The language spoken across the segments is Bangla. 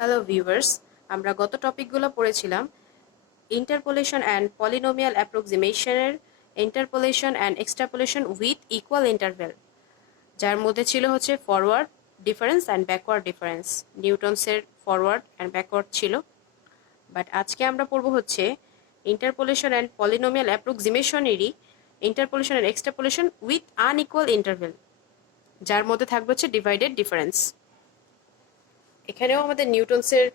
হ্যালো ভিউয়ার্স, আমরা গত টপিকগুলো পড়েছিলাম ইন্টারপোলেশন অ্যান্ড পলিনোমিয়াল অ্যাপ্রক্সিমেশনের interpolation and extrapolation with equal interval, যার মধ্যে ছিল হচ্ছে forward difference and backward difference. নিউটনসের ফরওয়ার্ড অ্যান্ড ব্যাকওয়ার্ড ছিল। বাট আজকে আমরা পড়ব হচ্ছে ইন্টারপোলেশন অ্যান্ড পলিনোমিয়াল অ্যাপ্রক্সিমেশনেরই interpolation and extrapolation with unequal interval, যার মধ্যে থাকবে হচ্ছে ডিভাইডেড ডিফারেন্স। এখানেও আমাদের নিউটনসের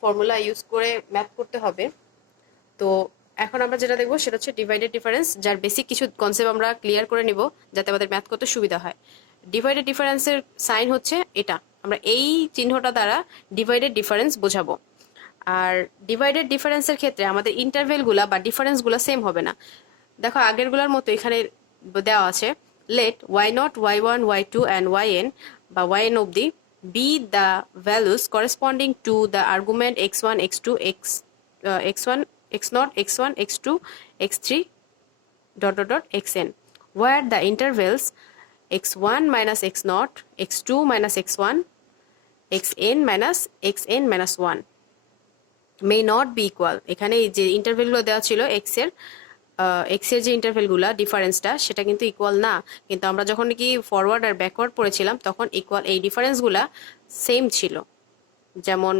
ফর্মুলা ইউজ করে ম্যাথ করতে হবে। তো এখন আমরা যেটা দেখবো সেটা হচ্ছে ডিভাইডেড ডিফারেন্স, যার বেসিক কিছু কনসেপ্ট আমরা ক্লিয়ার করে নিব যাতে আমাদের ম্যাথ করতে সুবিধা হয়। ডিভাইডেড ডিফারেন্সের সাইন হচ্ছে এটা, আমরা এই চিহ্নটা দ্বারা ডিভাইডেড ডিফারেন্স বোঝাবো। আর ডিভাইডেড ডিফারেন্সের ক্ষেত্রে আমাদের ইন্টারভেলগুলা বা ডিফারেন্সগুলো সেম হবে না। দেখো আগেরগুলোর মতো এখানে দেওয়া আছে late y0, y1, y2 and yn বা yn অবধি be the values corresponding to the argument x1, x2, x1, x0, x1, x2, x3 xn, where the intervals x1 minus x0, x2 minus x1, xn minus xn minus 1 may not be equal। এখানে যে ইন্টারভেলগুলো দেওয়া ছিল এক্স এর যে ইন্টারভেলগুলো ডিফারেন্সটা সেটা কিন্তু ইকুয়াল না, কিন্তু আমরা যখন কি ফরওয়ার্ড আর ব্যাকওয়ার্ড পড়েছিলাম তখন ইকুয়াল এই ডিফারেন্সগুলা সেম ছিল। যেমন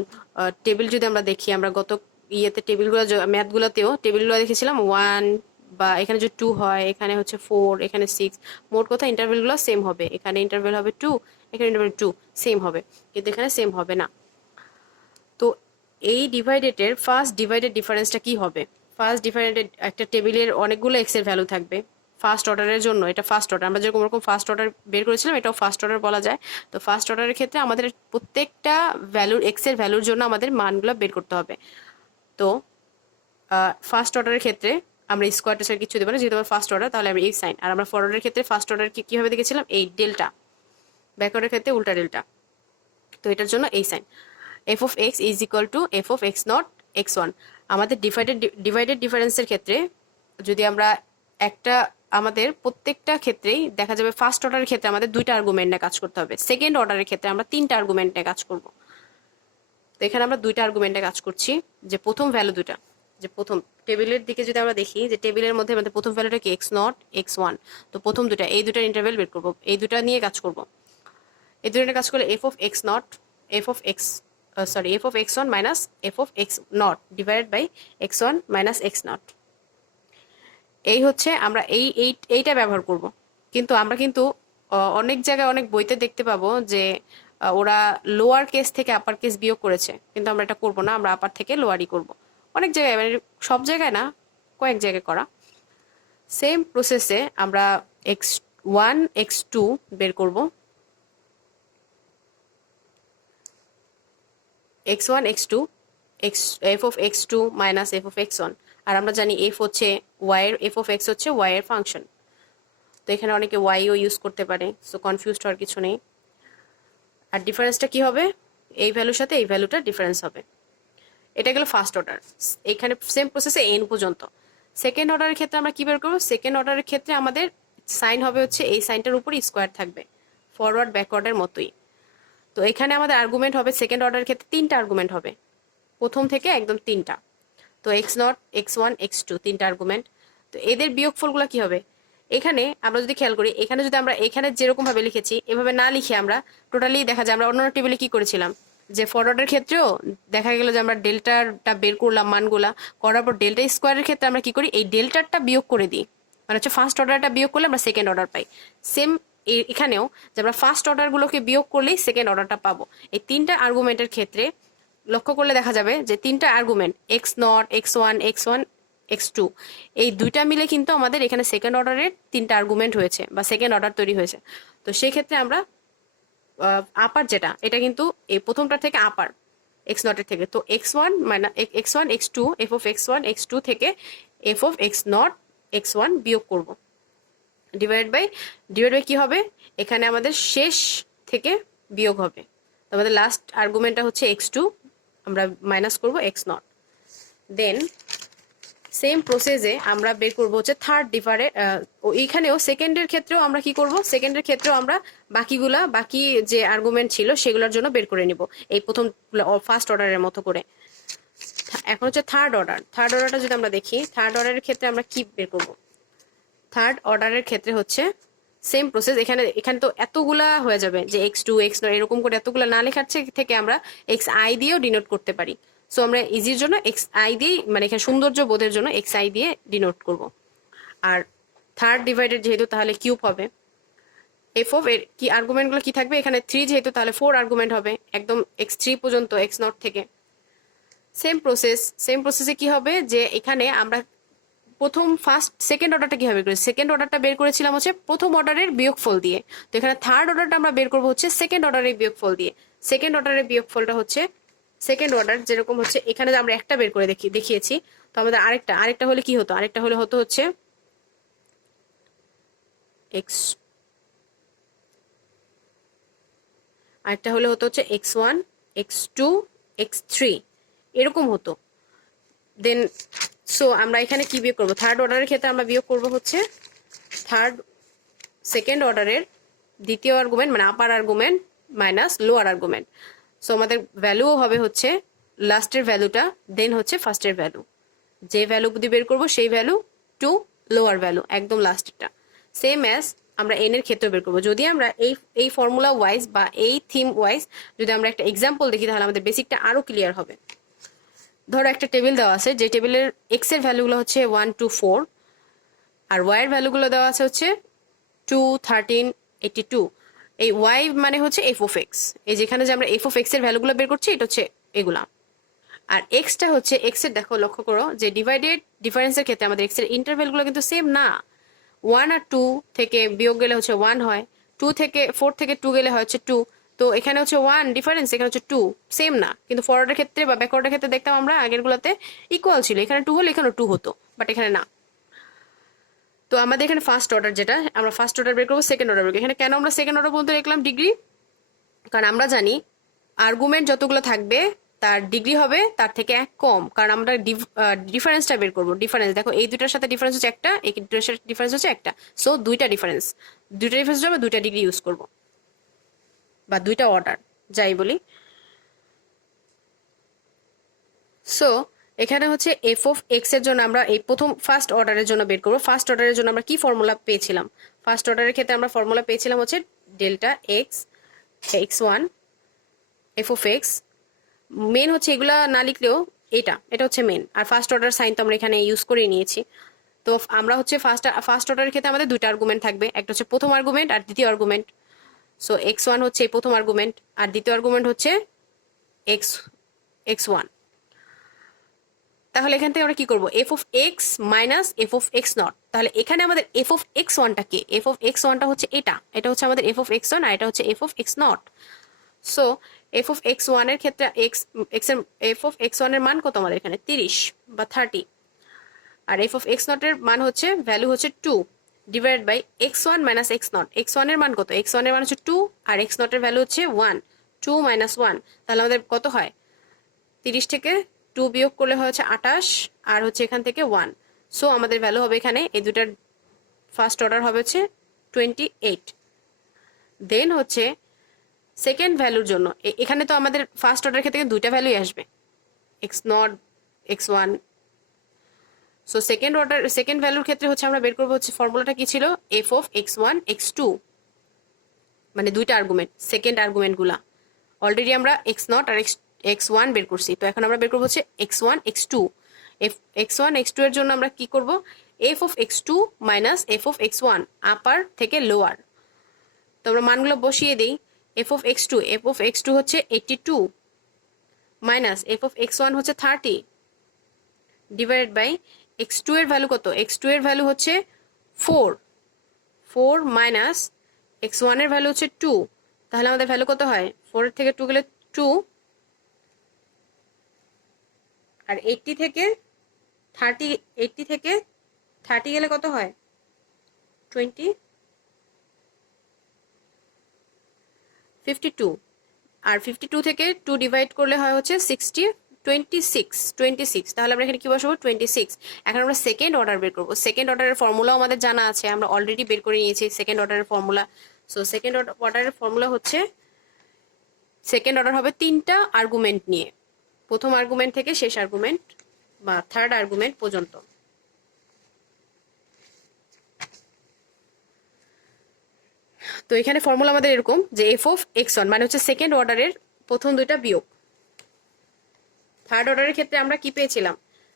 টেবিল যদি আমরা দেখি, আমরা গত ইয়েতে টেবিলগুলো ম্যাথগুলোতেও টেবিলগুলো দেখেছিলাম 1 বা এখানে যে 2 হয়, এখানে হচ্ছে 4, এখানে 6, মোট কথা ইন্টারভেলগুলো সেম হবে। এখানে ইন্টারভেল হবে 2, এখানে ইন্টারভেল 2 সেম হবে, কিন্তু এখানে সেম হবে না। তো এই ডিভাইডেডের ফার্স্ট ডিভাইডেড ডিফারেন্সটা কি হবে? ফার্স্ট ডিভাইডেড একটা টেবিলের অনেকগুলো এক্স এর ভ্যালু থাকবে ফার্স্ট অর্ডারের জন্য। এটা ফার্স্ট অর্ডার, আমরা যেরকম ওরকম ফার্স্ট অর্ডার বের করেছিলাম এটাও ফার্স্ট অর্ডার বলা যায়। তো ফার্স্ট অর্ডারের ক্ষেত্রে আমাদের প্রত্যেকটা ভ্যালুর এক্স এর ভ্যালুর জন্য আমাদের মানগুলো বের করতে হবে। তো ফার্স্ট অর্ডারের ক্ষেত্রে আমরা স্কোয়ার টেস্টার কিছু দেবো না, যেহেতু আমার ফার্স্ট অর্ডার, তাহলে আমি এই সাইন। আর আমরা ফরওয়ার্ডের ক্ষেত্রে ফার্স্ট অর্ডার কিভাবে দেখেছিলাম, এই ডেল্টা। ব্যাকওয়ার্ডের ক্ষেত্রে উল্টা ডেল্টা। তো এটার জন্য এই sign. F of x is equal to f of x not x one. আমাদের ডিভাইডেড ডিফারেন্সের ক্ষেত্রে যদি আমরা আমাদের প্রত্যেকটা ক্ষেত্রেই দেখা যাবে ফার্স্ট অর্ডারের ক্ষেত্রে আমাদের দুইটা আর্গুমেন্ট নিয়ে কাজ করতে হবে, সেকেন্ড অর্ডারের ক্ষেত্রে আমরা তিনটা আর্গুমেন্ট নিয়ে কাজ করব। তো এখানে আমরা দুইটা আর্গুমেন্টে কাজ করছি, যে প্রথম ভ্যালু দুটা, যে প্রথম টেবিলের দিকে যদি আমরা দেখি যে টেবিলের মধ্যে আমাদের প্রথম ভ্যালুটা কি এক্স নট এক্স ওয়ান। তো প্রথম দুটা, এই দুটার ইন্টারভেল বের করবো, এই দুটা নিয়ে কাজ করব। এই দুটো কাজ করলে f of x not f of x f of x one minus f of x not divided by x one minus x not. এই হচ্ছে আমরা এইটা ব্যবহার করব। কিন্তু আমরা কিন্তু অনেক জায়গায় অনেক বইতে দেখতে পাবো যে ওরা লোয়ার কেস থেকে আপার কেস বিয়োগ করেছে, কিন্তু আমরা এটা করব না, আমরা আপার থেকে লোয়ারই করব। অনেক জায়গায়, মানে সব জায়গায় না, কয়েক জায়গায় করা। সেম প্রসেসে আমরা এক্স ওয়ান এক্স টু বের করব, x one x two f of x two minus f of x one. আর আমরা জানি এফ হচ্ছে ওয়াই এর, এফ অফ এক্স হচ্ছে ওয়াই এর ফাংশন। তো এখানে অনেকে ওয়াইও ইউজ করতে পারে, সো কনফিউজড হওয়ার কিছু নেই। আর ডিফারেন্সটা কি হবে, এই ভ্যালুর সাথে এই ভ্যালুটা ডিফারেন্স হবে। এটা গেল ফার্স্ট অর্ডার। এখানে সেম প্রসেসে এন পর্যন্ত। সেকেন্ড অর্ডারের ক্ষেত্রে আমরা কি বের করবো, সেকেন্ড অর্ডারের ক্ষেত্রে আমাদের সাইন হবে হচ্ছে এই সাইনটার উপর স্কোয়ার থাকবে, ফরওয়ার্ড ব্যাকওয়ার্ডের মতোই। তো এখানে আমাদের আর্গুমেন্ট হবে সেকেন্ড অর্ডারের ক্ষেত্রে তিনটা আর্গুমেন্ট হবে, প্রথম থেকে একদম তিনটা। তো x not x one x two তিনটা আর্গুমেন্ট। তো এদের বিয়োগফলগুলো কি হবে, এখানে আমরা যদি খেয়াল করি, এখানে যদি আমরা এখানে যেরকম ভাবে লিখেছি এভাবে না লিখে আমরা টোটালি দেখা যায় আমরা অন্যান্য টেবিলে কি করেছিলাম, যে ফরওয়ার্ডের ক্ষেত্রেও দেখা গেল যে আমরা ডেল্টাটা বের করলাম মানগুলা, করার পর ডেল্টা স্কোয়ারের ক্ষেত্রে আমরা কি করি, এই ডেল্টারটা বিয়োগ করে দিই, মানে হচ্ছে ফার্স্ট অর্ডারটা বিয়োগ করলে আমরা সেকেন্ড অর্ডার পাই। সেম এখানেও যে আমরা ফার্স্ট অর্ডারগুলোকে বিয়োগ করলেই সেকেন্ড অর্ডারটা পাবো। এই তিনটা আর্গুমেন্টের ক্ষেত্রে লক্ষ্য করলে দেখা যাবে যে তিনটা argument x not x one x two, এই দুইটা মিলে কিন্তু আমাদের এখানে সেকেন্ড অর্ডারের তিনটা আর্গুমেন্ট হয়েছে বা সেকেন্ড অর্ডার তৈরি হয়েছে। তো সেই ক্ষেত্রে আমরা আপার যেটা, এটা কিন্তু এই প্রথমটার থেকে আপার এক্স নটের থেকে। তো x one minus x one x two f of x one x two থেকে f of x not x one বিয়োগ করব, ডিভাইড বাই কি হবে, এখানে আমাদের শেষ থেকে বিয়োগ হবে। তো আমাদের লাস্ট আর্গুমেন্টটা হচ্ছে এক্স টু, আমরা মাইনাস করবো এক্স নট। দেন সেম প্রসেসে আমরা বের করবো হচ্ছে থার্ড এইখানেও সেকেন্ডের ক্ষেত্রেও আমরা কি করব, সেকেন্ডের ক্ষেত্রেও আমরা বাকি যে আর্গুমেন্ট ছিল সেগুলোর জন্য বের করে নিব এই প্রথম ফার্স্ট অর্ডারের মতো করে। এখন হচ্ছে থার্ড অর্ডারটা যদি আমরা দেখি, থার্ড অর্ডারের ক্ষেত্রে আমরা কি বের করব। থার্ড অর্ডারের ক্ষেত্রে হচ্ছে সেম প্রসেস, এখানে তো এতগুলা হয়ে যাবে যে x2 x0 এরকম করে এতগুলা না লেখার থেকে আমরা xi দিয়েও ডিনোট করতে পারি। সো আমরা ইজির জন্য xi দিয়ে, মানে এখানে সৌন্দর্য বোধের জন্য xi দিয়ে ডিনোট করব। আর থার্ড ডিভাইডেড যেহেতু তাহলে কিউব হবে। এফ অফ এর কি আর্গুমেন্টগুলো কি থাকবে, এখানে 3 যেহেতু তাহলে 4 আর্গুমেন্ট হবে একদম x3 পর্যন্ত x0 থেকে। সেম প্রসেসে কি হবে যে এখানে আমরা সেকেন্ড অর্ডারটা কিভাবে বের করি, সেকেন্ড অর্ডারটা বের করেছিলাম হচ্ছে প্রথম অর্ডারের বিয়োগফল দিয়ে। তো এখানে থার্ড অর্ডারটা আমরা বের করবো হচ্ছে সেকেন্ড অর্ডারের বিয়োগফল দিয়ে। সেকেন্ড অর্ডারের বিয়োগফলটা হচ্ছে সেকেন্ড অর্ডার যেরকম হচ্ছে এখানে আমরা একটা বের করে দেখিয়েছি, তো আমাদের আরেকটা হলে কি হতো, আরেকটা হলে হচ্ছে এক্স, আরেকটা হলে হচ্ছে x1 x2 x3 এরকম হতো। দেন সো আমরা এখানে কি বিয়োগ করবো, থার্ড অর্ডারের ক্ষেত্রে আমরা বিয়োগ করবো হচ্ছে সেকেন্ড অর্ডারের দ্বিতীয় আর্গুমেন্ট মানে upper argument minus lower argument. So আমাদের ভ্যালুও হবে হচ্ছে লাস্টের ভ্যালুটা দেন হচ্ছে ফার্স্টের ভ্যালু, যে ভ্যালু দিয়ে বের করবো সেই ভ্যালু টু লোয়ার ভ্যালু একদম লাস্টেরটা। সেম অ্যাজ আমরা এন এর ক্ষেত্রে বের করবো। যদি আমরা এই ফর্মুলা ওয়াইজ বা এই থিম ওয়াইজ যদি আমরা একটা এক্সাম্পল দেখি তাহলে আমাদের বেসিকটা আরো ক্লিয়ার হবে। ধরো একটা টেবিল দেওয়া আছে, যে টেবিলের এক্স এর ভ্যালুগুলো হচ্ছে 1 2 4 আর ওয়াই এর ভ্যালুগুলো দেওয়া আছে হচ্ছে 2 13 82। এই ওয়াই মানে হচ্ছে এফ অফ এক্স, এই যেখানে যে আমরা এফ অফ এক্স এর ভ্যালুগুলো বের করছি এটা হচ্ছে এগুলা। আর এক্সটা হচ্ছে এক্স এর, দেখো লক্ষ্য করো যে ডিফারেন্সের ক্ষেত্রে আমাদের এক্স এর ইন্টারভ্যালগুলো কিন্তু সেম না। 1 আর 2 থেকে বিয়োগ গেলে হচ্ছে 1 হয়, 4 থেকে 2 গেলে হচ্ছে 2। তো এখানে হচ্ছে 1 ডিফারেন্স, এখানে হচ্ছে 2, সেম না। কিন্তু ফরওয়ার্ডের ক্ষেত্রে বা ব্যাকওয়ার্ডের ক্ষেত্রে দেখতাম আমরা আগের গুলাতে ইকুয়াল ছিল, এখানে 2 হলে এখানে 2 হতো, বাট এখানে না। তো আমাদের এখানে ফার্স্ট অর্ডার যেটা আমরা ফার্স্ট অর্ডার বের করবো, সেকেন্ড অর্ডার বের করবো। এখানে কেন আমরা সেকেন্ড অর্ডার বলতে দেখলাম ডিগ্রি, কারণ আমরা জানি আর্গুমেন্ট যতগুলো থাকবে তার ডিগ্রি হবে তার থেকে 1 কম, কারণ আমরা ডিফারেন্সটা বের করবো। ডিফারেন্স দেখো এই দুইটার সাথে ডিফারেন্স হচ্ছে একটা, এই দুইটার সাথে ডিফারেন্স হচ্ছে একটা। সো দুইটা ডিফারেন্স হবে, দুইটা ডিগ্রি ইউজ করব বা দুইটা অর্ডার যাই বলি। সো এখানে হচ্ছে এফ অফ এক্স এর জন্য আমরা এই প্রথম ফার্স্ট অর্ডারের জন্য বের করবো। ফার্স্ট অর্ডারের জন্য আমরা কি ফর্মুলা পেয়েছিলাম, ফার্স্ট অর্ডারের ক্ষেত্রে আমরা ফর্মুলা পেয়েছিলাম হচ্ছে delta x x1 f of x. Main হচ্ছে এগুলা না লিখলেও এটা হচ্ছে মেন, আর ফার্স্ট অর্ডার সাইন তো আমরা এখানে ইউজ করে নিয়েছি। তো আমরা হচ্ছে ফার্স্ট অর্ডারের ক্ষেত্রে আমাদের দুইটা আর্গুমেন্ট থাকবে, একটা হচ্ছে প্রথম আর্গুমেন্ট আর দ্বিতীয় আর্গুমেন্ট। সো x1 হচ্ছে এই প্রথম আর্গুমেন্ট আর দ্বিতীয় আর্গুমেন্ট হচ্ছে x1। তাহলে এখান থেকে আমরা কি করবো, f of x minus f of x not. তাহলে এখানে আমাদের এফ অফ এক্স ওয়ানটা কে, এফ অফ এক্স ওয়ানটা হচ্ছে এটা হচ্ছে আমাদের এফ অফ এক্স ওয়ান আর এটা হচ্ছে F of x not. So F of x ওয়ানের ক্ষেত্রে এফ অফ এক্স ওয়ানের মান কত আমাদের এখানে 30 বা 30, আর এফ অফ এক্স নটের মান হচ্ছে ভ্যালু হচ্ছে 2 divide by x one minus x not. X ওয়ানের মান কত, এক্স ওয়ানের মান হচ্ছে 2 আর এক্স নটের ভ্যালু হচ্ছে 1, 2 মাইনাস 1। তাহলে আমাদের কত হয়, 30 থেকে 2 বিয়োগ করলে হচ্ছে 28 আর হচ্ছে এখান থেকে 1। সো আমাদের ভ্যালু হবে এখানে এই দুটার ফার্স্ট অর্ডার হবে হচ্ছে 28। দেন হচ্ছে সেকেন্ড ভ্যালুর জন্য এখানে তো আমাদের ফার্স্ট অর্ডার ক্ষেত্রে দুইটা ভ্যালুই আসবে, x not x one. So second ভ্যালুর ক্ষেত্রে হচ্ছে আমরা বের করবো হচ্ছে ফর্মুলাটা কি ছিল, f of x one x two, মানে দুইটা আর্গুমেন্ট সেকেন্ড আর্গুমেন্ট গুলা অলরেডি আমরা এক্স নট আর এক্স ওয়ান বের করছি। তো এখন আমরা বের করবো হচ্ছে x one x two. X one x two এর জন্য আমরা কি করবো, f of x two minus f of x one, upper থেকে লোয়ার। তো আমরা মানগুলো বসিয়ে দিই, এফ অফ এক্স টু হচ্ছে 82 minus f of x one হচ্ছে 30 ডিভাইডেড বাই এক্স টু এর ভ্যালু কত, এক্স টু এর ভ্যালু হচ্ছে 4 মাইনাস এক্স ওয়ান এর ভ্যালু হচ্ছে 2। তাহলে আমাদের ভ্যালু কত হয়, 4 এর থেকে 2 গেলে 2 আর 80 থেকে 30 গেলে কত হয় 52 আর 52 থেকে 2 ডিভাইড করলে হয় হচ্ছে 64। 26, তাহলে আমরা এখানে কি বসাবো 26। এখন আমরা সেকেন্ড অর্ডার বের করবো। সেকেন্ড অর্ডারের ফর্মুলাও আমাদের জানা আছে, আমরা অলরেডি বের করে নিয়েছি সেকেন্ড অর্ডারের ফর্মুলা। সো সেকেন্ড অর্ডারের ফর্মুলা হচ্ছে, সেকেন্ড অর্ডার হবে তিনটা আর্গুমেন্ট নিয়ে, প্রথম আর্গুমেন্ট থেকে শেষ আর্গুমেন্ট বা থার্ড আর্গুমেন্ট পর্যন্ত। তো এখানে ফর্মুলা আমাদের এরকম যে এফ অফ এক্স ওয়ান মানে হচ্ছে সেকেন্ড অর্ডারের প্রথম দুইটা বিয়োগ। থার্ড অর্ডারের ক্ষেত্রে আমরা কি পেয়েছিলাম,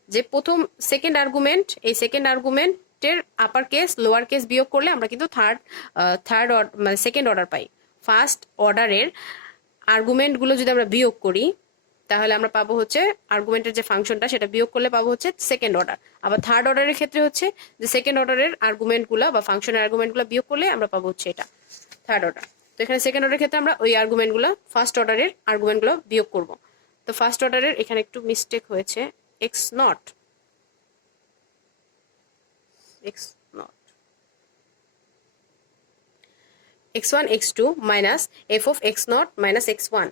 যে প্রথম সেকেন্ড আর্গুমেন্ট, এই সেকেন্ড আর্গুমেন্টের আপার কেস লোয়ার কেস বিয়োগ করলে আমরা কিন্তু থার্ড মানে সেকেন্ড অর্ডার পাই। ফার্স্ট অর্ডারের আর্গুমেন্টগুলো যদি আমরা বিয়োগ করি তাহলে আমরা পাবো হচ্ছে আর্গুমেন্টের যে ফাংশনটা সেটা বিয়োগ করলে পাবো হচ্ছে সেকেন্ড অর্ডার। আবার থার্ড অর্ডারের ক্ষেত্রে হচ্ছে যে সেকেন্ড অর্ডারের আর্গুমেন্টগুলো বা ফাংশনের আর্গুমেন্টগুলো বিয়োগ করলে আমরা পাবো হচ্ছে এটা থার্ড অর্ডার। তো এখানে সেকেন্ড অর্ডারের ক্ষেত্রে আমরা ওই আর্গুমেন্টগুলো ফার্স্ট অর্ডারের আর্গুমেন্টগুলো বিয়োগ করব। তো ফার্স্ট অর্ডারের এখানে একটু মিস্টেক হয়েছে, x not x1 x2 minus f of x not minus x1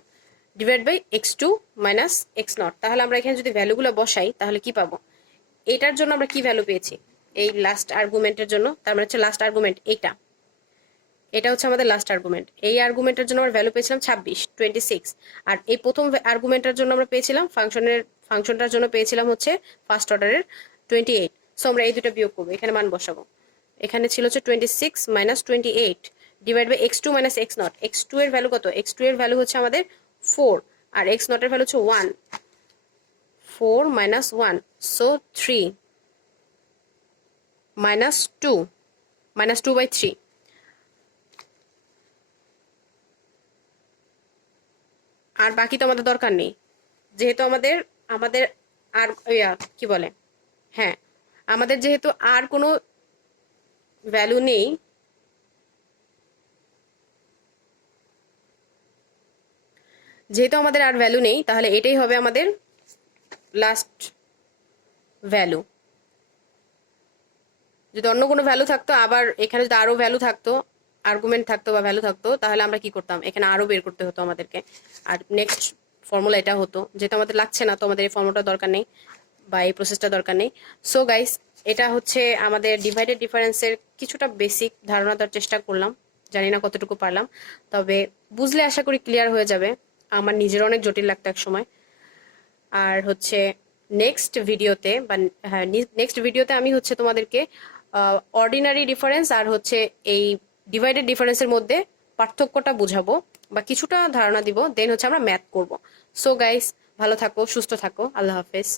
divide by x2 minus x নট। তাহলে আমরা এখানে যদি ভ্যালুগুলো বসাই তাহলে কি পাবো, এটার জন্য আমরা কি ভ্যালু পেয়েছি, এই লাস্ট আর্গুমেন্টের জন্য, তার মানে হচ্ছে লাস্ট আর্গুমেন্ট এটা হচ্ছে আমাদের লাস্ট আর্গুমেন্ট। এই আর্গুমেন্টের জন্য আমরা ভ্যালু পেয়েছিলাম 26, আর এই প্রথম আর্গুমেন্টের জন্য আমরা পেয়েছিলাম ফাংশনটার জন্য পেয়েছিলাম হচ্ছে ফার্স্ট অর্ডারের 28। সো আমরা এই দুটো বিয়োগ করবো, এখানে মান বসাবো। এখানে ছিল হচ্ছে 26 minus 28 divide by x2 minus x নট। x2 এর ভ্যালু কত, x2 এর ভ্যালু হচ্ছে আমাদের 4 আর x নট এর ভ্যালু হচ্ছে 1, 4 মাইনাস 1 সো 3 মাইনাস 2 বাই 3। আর বাকি তো আমাদের দরকার নেই, যেহেতু আমাদের আর কি বলে, হ্যাঁ আমাদের যেহেতু আর কোনো ভ্যালু নেই, তাহলে এটাই হবে আমাদের লাস্ট ভ্যালু। যদি অন্য কোনো ভ্যালু থাকতো, আবার এখানে যদি আরো ভ্যালু থাকতো, আর্গুমেন্ট থাকতো বা ভ্যালু থাকতো, তাহলে আমরা কি করতাম, এখানে আরো বের করতে হতো আমাদেরকে। আর নেক্সট ফর্মুলা এটা হতো, যেহেতু আমাদের লাগছে না তো আমাদের এই ফর্মুলাটা দরকার নেই বা এই প্রসেসটা দরকার নেই। সো গাইস, এটা হচ্ছে আমাদের ডিভাইডেড ডিফারেন্সের কিছুটা বেসিক ধারণা দেওয়ার চেষ্টা করলাম, জানি না কতটুকু পারলাম, তবে বুঝলে আশা করি ক্লিয়ার হয়ে যাবে। আমার নিজের অনেক জটিল লাগতো এক সময়। আর হচ্ছে নেক্সট ভিডিওতে আমি হচ্ছে তোমাদেরকে অর্ডিনারি ডিফারেন্স আর হচ্ছে এই ডিভাইডেড ডিফারেন্সের মধ্যে পার্থক্যটা বুঝাবো বা কিছুটা ধারণা দিব, দেন হচ্ছে আমরা ম্যাথ করব। সো গাইস, ভালো থাকো, সুস্থ থাকো, আল্লাহ হাফেজ।